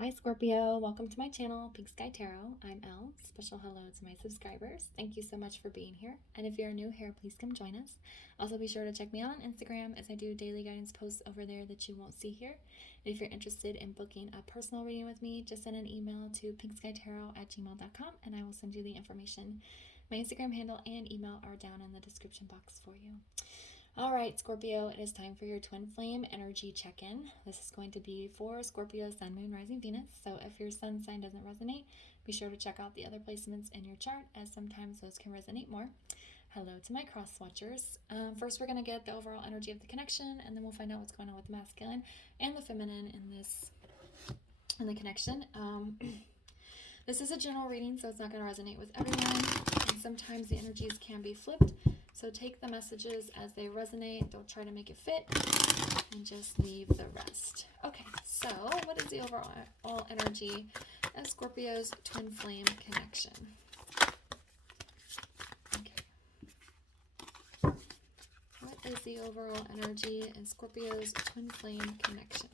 Hi Scorpio, welcome to my channel, Pink Sky Tarot. I'm Elle. Special hello to my subscribers. Thank you so much for being here. And if you're new here, please come join us. Also be sure to check me out on Instagram as I do daily guidance posts over there that you won't see here. And if you're interested in booking a personal reading with me, just send an email to pinkskytarot@gmail.com and I will send you the information. My Instagram handle and email are down in the description box for you. All right, Scorpio, it is time for your twin flame energy check-in. This is going to be for Scorpio, Sun, Moon, Rising, Venus. So if your sun sign doesn't resonate, be sure to check out the other placements in your chart, as sometimes those can resonate more. Hello to my cross watchers. First, we're going to get the overall energy of the connection, and then we'll find out what's going on with the masculine and the feminine in the connection. This is a general reading, so it's not going to resonate with everyone. And sometimes the energies can be flipped. So take the messages as they resonate. Don't try to make it fit. And just leave the rest. Okay, so what is the overall energy of Scorpio's twin flame connection? Okay. What is the overall energy in Scorpio's twin flame connection?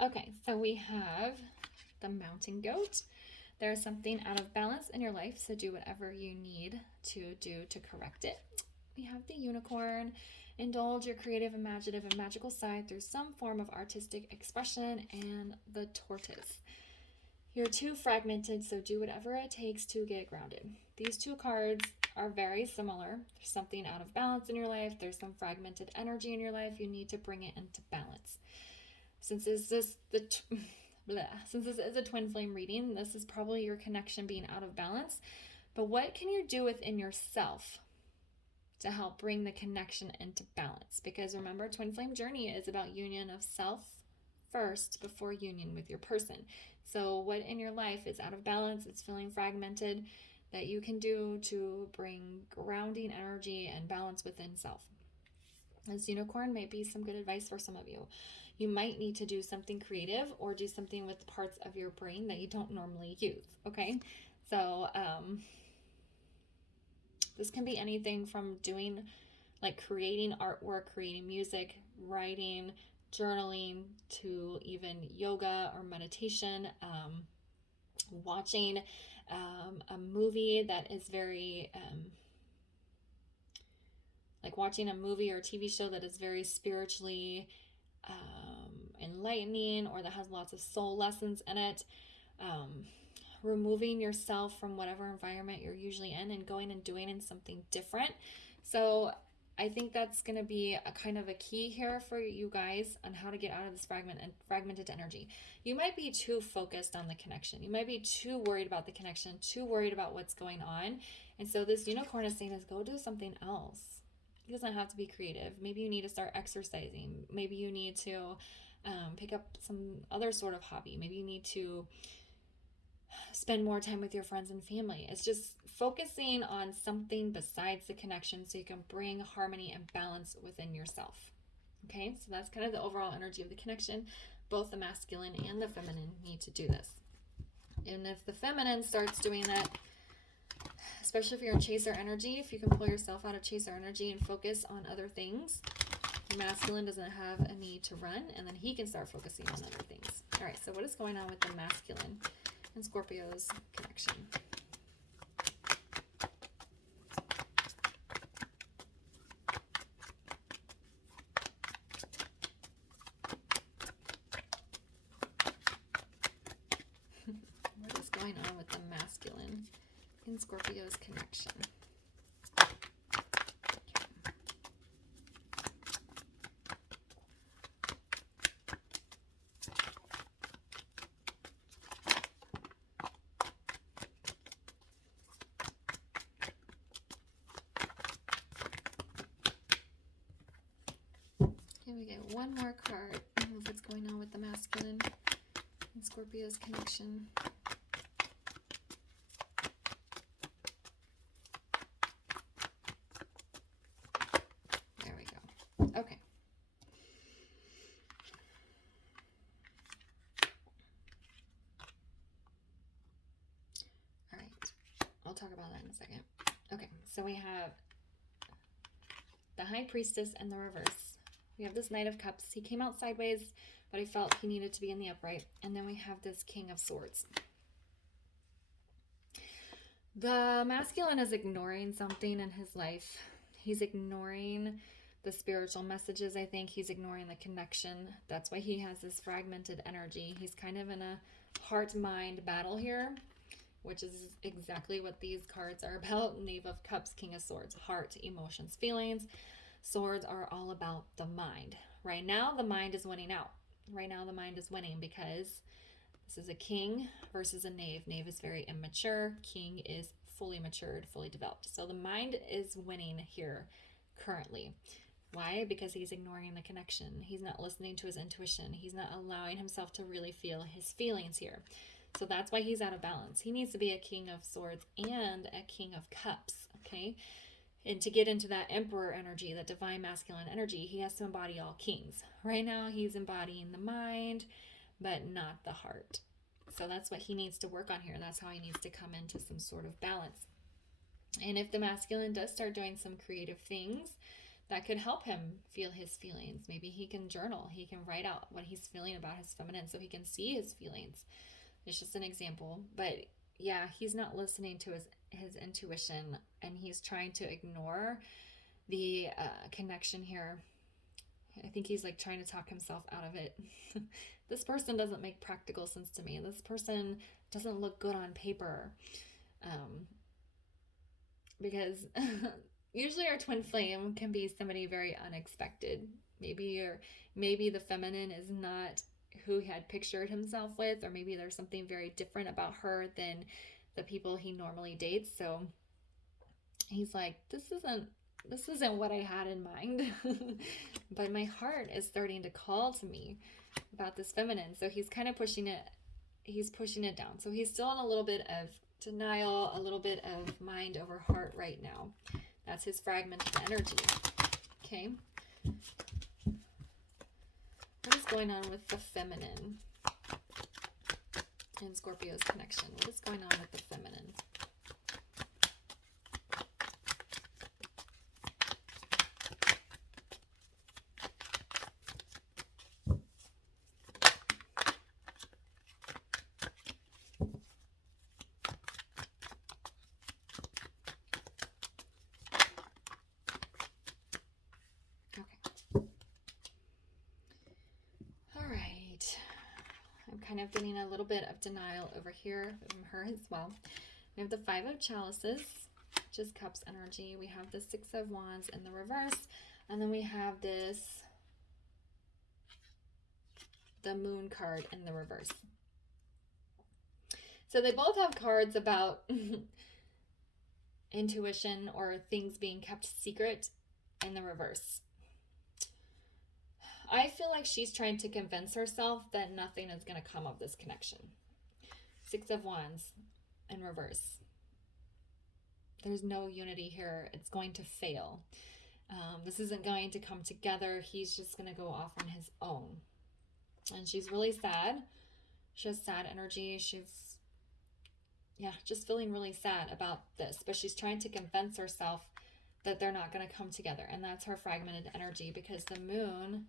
Okay, so we have the mountain goat. There's something out of balance in your life, so do whatever you need to do to correct it. We have the unicorn. Indulge your creative, imaginative, and magical side through some form of artistic expression. And the tortoise. You're too fragmented, so do whatever it takes to get grounded. These two cards are very similar. There's something out of balance in your life. There's some fragmented energy in your life. You need to bring it into balance. Since this is a twin flame reading, this is probably your connection being out of balance. But what can you do within yourself to help bring the connection into balance? Because remember, twin flame journey is about union of self first before union with your person. So what in your life is out of balance, it's feeling fragmented, that you can do to bring grounding energy and balance within self? This unicorn might be some good advice for some of you. You might need to do something creative or do something with parts of your brain that you don't normally use, okay? So this can be anything from doing, like creating artwork, creating music, writing, journaling, to even yoga or meditation, watching a movie that is very... like watching a movie or TV show that is very spiritually enlightening, or that has lots of soul lessons in it. Removing yourself from whatever environment you're usually in and going and doing something different. So I think that's going to be a kind of a key here for you guys on how to get out of this fragmented energy. You might be too focused on the connection. You might be too worried about the connection, too worried about what's going on. And so this unicorn is saying is go do something else. It doesn't have to be creative. Maybe you need to start exercising. Maybe you need to pick up some other sort of hobby. Maybe you need to spend more time with your friends and family. It's just focusing on something besides the connection so you can bring harmony and balance within yourself. Okay, so that's kind of the overall energy of the connection. Both the masculine and the feminine need to do this. And if the feminine starts doing that, especially if you're in chaser energy, if you can pull yourself out of chaser energy and focus on other things, the masculine doesn't have a need to run, and then he can start focusing on other things. All right, so what is going on with the masculine and Scorpio's connection? What is going on with the masculine in Scorpio's connection? We get one more card of what's going on with the masculine and Scorpio's connection. talk about that in a second. Okay, so we have the High Priestess and the reverse. We have this Knight of Cups. He came out sideways, but I felt he needed to be in the upright. And then we have this King of Swords. The masculine is ignoring something in his life. He's ignoring the spiritual messages, I think. He's ignoring the connection. That's why he has this fragmented energy. He's kind of in a heart-mind battle here, which is exactly what these cards are about. Knave of Cups, King of Swords, heart, emotions, feelings. Swords are all about the mind. Right now, the mind is winning out. Right now, the mind is winning because this is a king versus a knave. Knave is very immature. King is fully matured, fully developed. So the mind is winning here currently. Why? Because he's ignoring the connection. He's not listening to his intuition. He's not allowing himself to really feel his feelings here. So that's why he's out of balance. He needs to be a King of Swords and a King of Cups, okay? And to get into that Emperor energy, that divine masculine energy, he has to embody all kings. Right now, he's embodying the mind, but not the heart. So that's what he needs to work on here. That's how he needs to come into some sort of balance. And if the masculine does start doing some creative things, that could help him feel his feelings. Maybe he can journal. He can write out what he's feeling about his feminine so he can see his feelings. It's just an example. But yeah, he's not listening to his intuition, and he's trying to ignore the connection here. I think he's like trying to talk himself out of it. This person doesn't make practical sense to me. This person doesn't look good on paper. Because usually our twin flame can be somebody very unexpected. Maybe the feminine is not who he had pictured himself with, or maybe there's something very different about her than the people he normally dates. So he's like, this isn't what I had in mind. But my heart is starting to call to me about this feminine. So he's kind of pushing it down. So he's still in a little bit of denial, a little bit of mind over heart right now. That's his fragmented energy. Okay. What is going on with the feminine in Scorpio's connection? What is going on with the feminine? Kind of getting a little bit of denial over here from her as well. We have the Five of Chalices, which is Cups energy. We have the Six of Wands in the reverse. And then we have the Moon card in the reverse. So they both have cards about intuition or things being kept secret in the reverse. I feel like she's trying to convince herself that nothing is going to come of this connection. Six of Wands in reverse. There's no unity here. It's going to fail. This isn't going to come together. He's just going to go off on his own. And she's really sad. She has sad energy. She's, just feeling really sad about this. But she's trying to convince herself that they're not going to come together. And that's her fragmented energy, because the moon,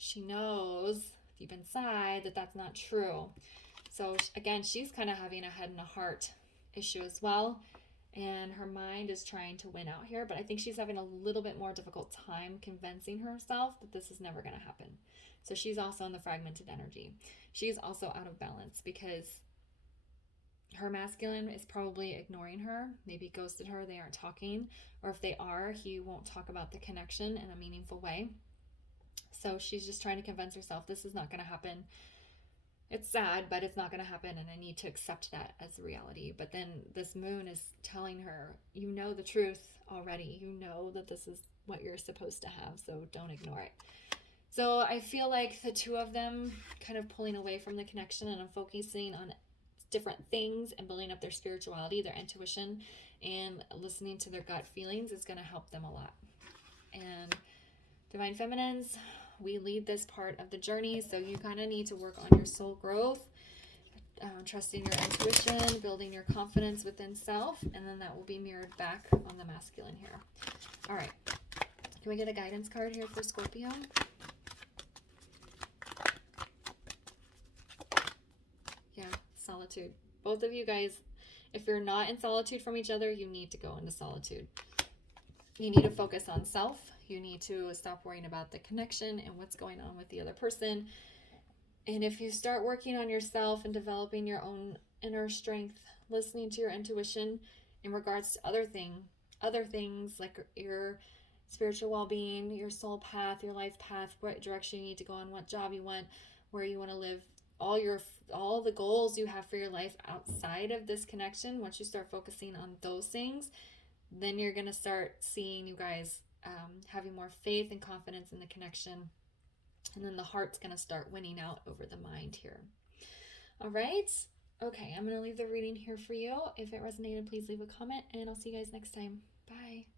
she knows deep inside that that's not true. So again, she's kind of having a head and a heart issue as well. And her mind is trying to win out here. But I think she's having a little bit more difficult time convincing herself that this is never going to happen. So she's also in the fragmented energy. She's also out of balance because her masculine is probably ignoring her, maybe ghosted her, they aren't talking. Or if they are, he won't talk about the connection in a meaningful way. So she's just trying to convince herself this is not going to happen. It's sad, but it's not going to happen, and I need to accept that as reality. But then this moon is telling her, you know the truth already. You know that this is what you're supposed to have, so don't ignore it. So I feel like the two of them kind of pulling away from the connection and focusing on different things and building up their spirituality, their intuition, and listening to their gut feelings is going to help them a lot. And Divine Feminines, we lead this part of the journey, so you kind of need to work on your soul growth, trusting your intuition, building your confidence within self, and then that will be mirrored back on the masculine here. All right. Can we get a guidance card here for Scorpio? Yeah, solitude. Both of you guys, if you're not in solitude from each other, you need to go into solitude. You need to focus on self. You need to stop worrying about the connection and what's going on with the other person. And if you start working on yourself and developing your own inner strength, listening to your intuition in regards to other things like your spiritual well-being, your soul path, your life path, what direction you need to go on, what job you want, where you want to live, all the goals you have for your life outside of this connection, once you start focusing on those things, then you're going to start seeing you guys having more faith and confidence in the connection. And then the heart's going to start winning out over the mind here. All right. Okay, I'm going to leave the reading here for you. If it resonated, please leave a comment, and I'll see you guys next time. Bye.